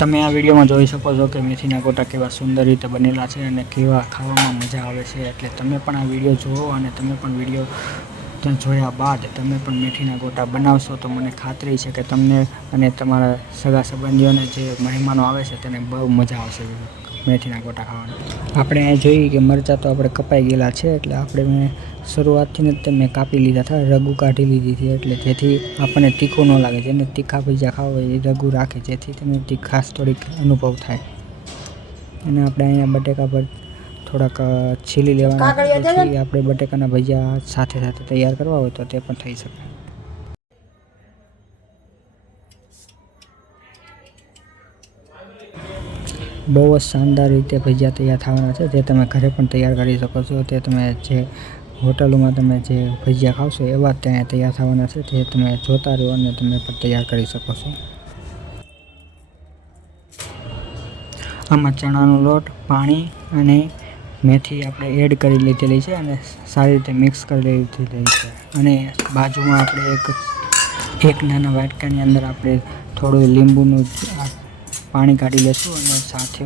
તમે આ વિડીયોમાં જોઈ શકો છો કે મેથીના ગોટા કેવા સુંદર રીતે બનેલા છે અને કેવા ખાવામાં મજા આવે છે. એટલે તમે પણ આ વિડીયો જુઓ અને તમે પણ વિડીયો જોયા બાદ તમે પણ મેથીના ગોટા બનાવશો તો મને ખાતરી છે કે તમને અને તમારા સગા સંબંધીઓને જે મહેમાનો આવે છે તેને બહુ મજા આવશે મેથીના ગોટા ખાવાની. આપણે અહીં જોઈએ કે મરચાં તો આપણે કપાઈ ગયેલા છે, એટલે આપણે શરૂઆતથી જ મેં કાપી લીધા હતા, રગુ કાઢી લીધી હતી, એટલે જેથી આપણને તીખું ન લાગે. જેને તીખા ભજીયા ખાવા હોય એ રગુ રાખે, જેથી તેને તીખાશ થોડીક અનુભવ થાય. અને આપણે અહીંયા બટેકા પર થોડાક છીલી લેવાના, જેથી આપણે બટેકાના ભજીયા સાથે સાથે તૈયાર કરવા હોય તો તે પણ થઈ શકે. બહુ જ શાનદાર રીતે ભજીયા તૈયાર થવાના છે, જે તમે ઘરે પણ તૈયાર કરી શકો છો. તે તમે જે હોટલોમાં તમે જે ભજીયા ખાવશો એવા જ ત્યાં તૈયાર થવાના છે, તે તમે જોતા રહો અને તમે પણ તૈયાર કરી શકો છો. આમાં ચણાનો લોટ, પાણી અને મેથી આપણે એડ કરી લીધેલી છે અને સારી રીતે મિક્સ કરી લીધેલી છે. અને બાજુમાં આપણે એક નાના વાટકાની અંદર આપણે થોડું લીંબુનું પાણી કાઢી લઈશું અને સાથે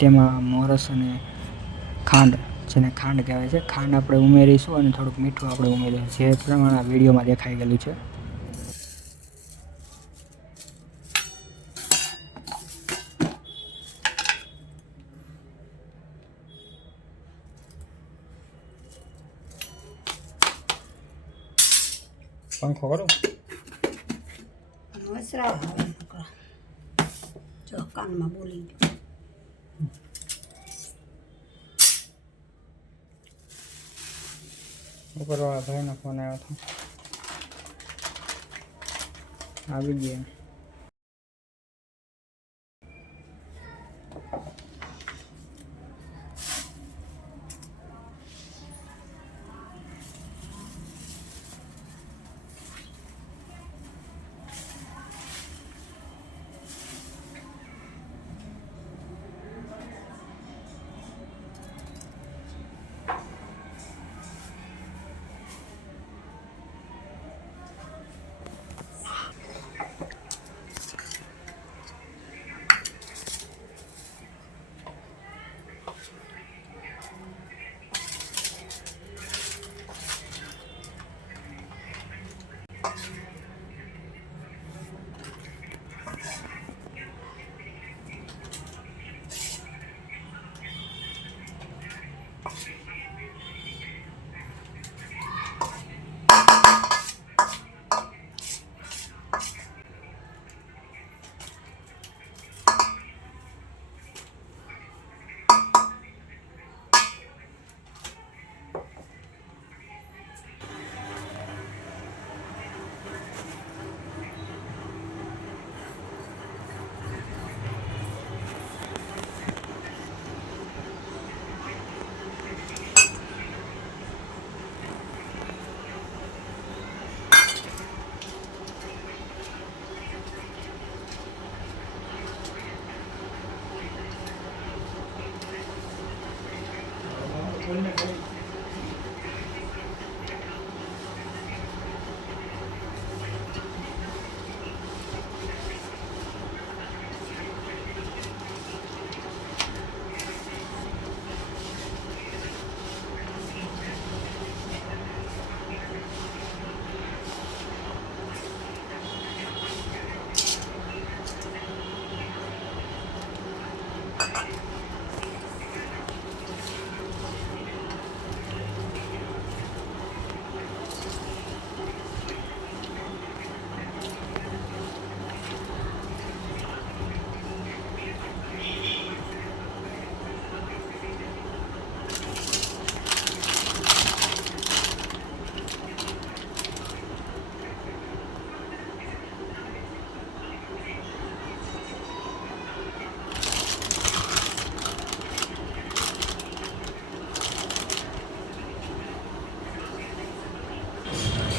તેમાં મોરસ અને ખાંડ, જેને ખાંડ કહેવાય છે, ખાંડ આપણે ઉમેરીશું અને થોડુંક મીઠું આપણે ઉમેરીશું, જે પ્રમાણે આ વિડીયોમાં દેખાઈ ગયેલું છે. પંખો કરો વસરાવ આવે નકરા જો કાનમાં બોલી ગયો. ઉપરવાળા ભાઈનો ફોન આવ્યો હતો, આવી ગયા.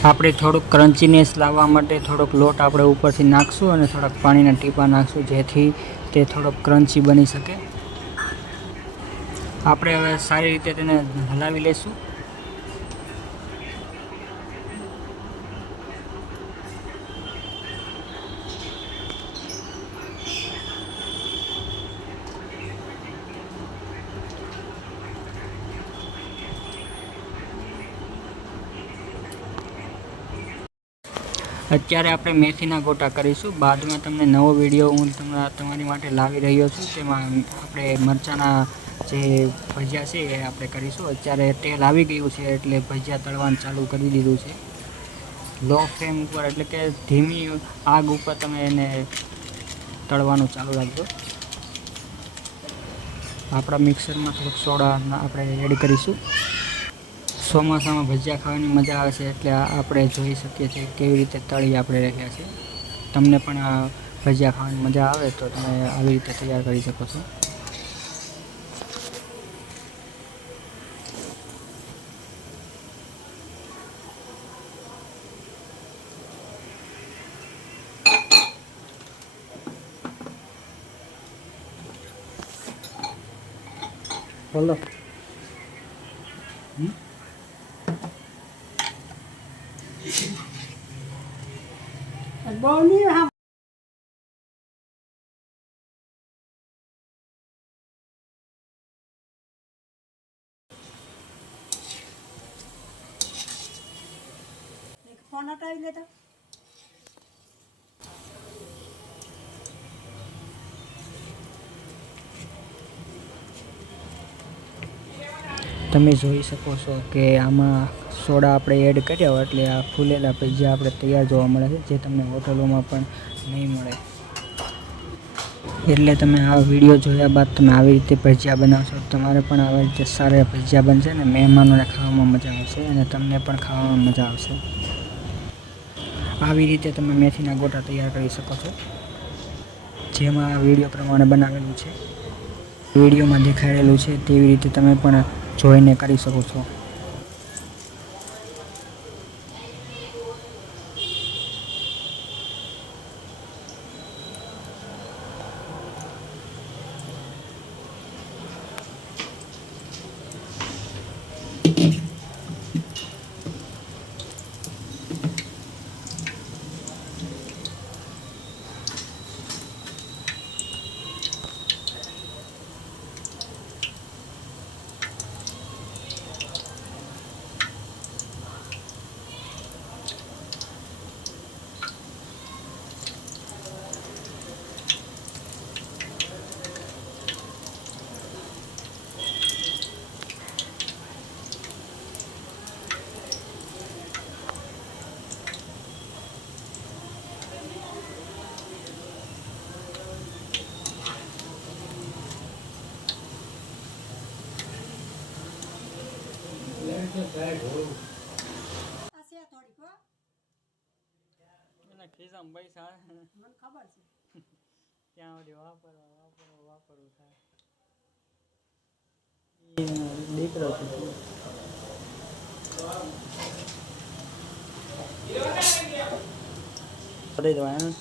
આપણે થોડુંક ક્રન્ચીનેસ લાવવા માટે થોડોક લોટ આપણે ઉપરથી નાખશું અને થોડાક પાણીના ટીપા નાખશું, જેથી તે થોડોક ક્રન્ચી બની શકે. આપણે હવે સારી રીતે તેને હલાવી લઈશું. અત્યારે આપણે મેથીના ગોટા કરીશું. બાદમાં તમને નવો વિડીયો હું તમારી માટે લાવી રહ્યો છું. તેમાં આપણે મરચાંના જે ભજીયા છે એ આપણે કરીશું. અત્યારે તેલ આવી ગયું છે એટલે ભજીયા તળવાનું ચાલુ કરી દીધું છે. લો ફ્લેમ ઉપર એટલે કે ધીમી આગ ઉપર તમે એને તળવાનું ચાલુ રાખજો. આપણા મિક્સરમાં થોડુંક સોડા આપણે એડ કરીશું. ચોમાસામાં ભજીયા ખાવાની મજા આવે છે એટલે આપણે જોઈ શકીએ છીએ કેવી રીતે તળી આપણે રહ્યા છીએ. તમને પણ ભજીયા ખાવાની મજા આવે તો તમે આવી રીતે તૈયાર કરી શકો છો. બોલો. બહુ નહીં હા ફોન હટાવી લેતા. તમે જોઈ શકો છો કે આમાં સોડા આપણે એડ કર્યા હોય એટલે આ ફૂલેલા ભજીયા આપણે તૈયાર જોવા મળે છે, જે તમને હોટલોમાં પણ નહીં મળે. એટલે તમે આ વિડીયો જોયા બાદ તમે આવી રીતે ભજીયા બનાવશો, તમારે પણ આવી રીતે સારા ભજીયા બનશે ને મહેમાનોને ખાવામાં મજા આવશે અને તમને પણ ખાવામાં મજા આવશે. આવી રીતે તમે મેથીના ગોટા તૈયાર કરી શકો છો, જેમાં આ વિડીયો પ્રમાણે બનાવેલું છે. વિડીયોમાં દેખાડેલું છે તેવી રીતે તમે પણ જોઈને કરી શકો છો. મને ખબર છે. ત્યાં સુધી વાપરવું થાય. દીકરો છે દઈ દેવા.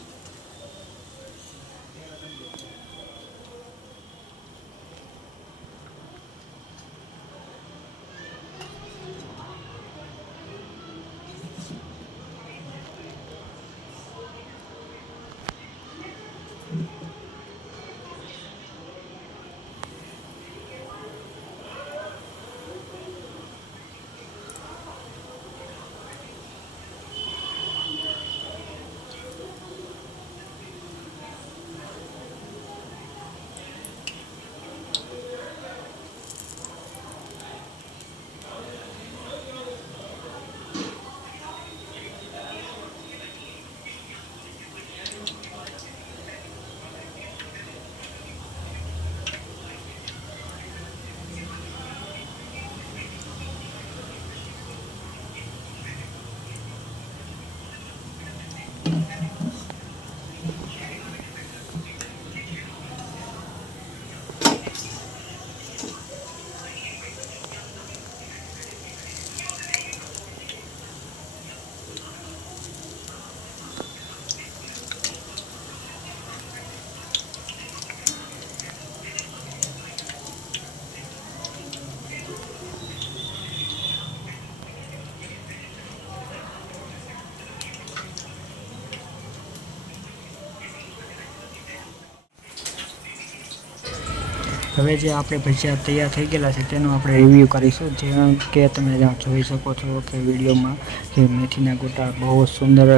હવે જે આપણે ભજીયા તૈયાર થઈ ગયેલા છે તેનો આપણે રિવ્યૂ કરીશું. જેમ કે તમે જોઈ શકો છો કે વિડીયોમાં કે મેથીના ગોટા બહુ સુંદર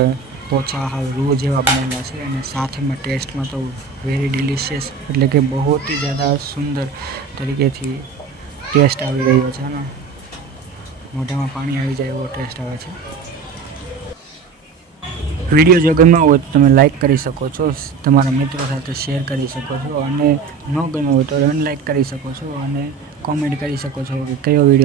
પોચા હાવ રૂ જેવા બનેલા છે અને સાથેમાં ટેસ્ટમાં તો વેરી ડિલિશિયસ એટલે કે બહુ જ ज़्यादा સુંદર તરીકેથી ટેસ્ટ આવી રહ્યો છે ને મોઢામાં પાણી આવી જાય એવો ટેસ્ટ આવે છે. વિડીયો જો ગમ્યો હોય તો તમે લાઈક કરી શકો છો, તમારા મિત્રો સાથે શેર કરી શકો છો અને ન ગમ્યો હોય તો અનલાઈક કરી શકો છો અને કોમેન્ટ કરી શકો છો કે કયો વિડીયો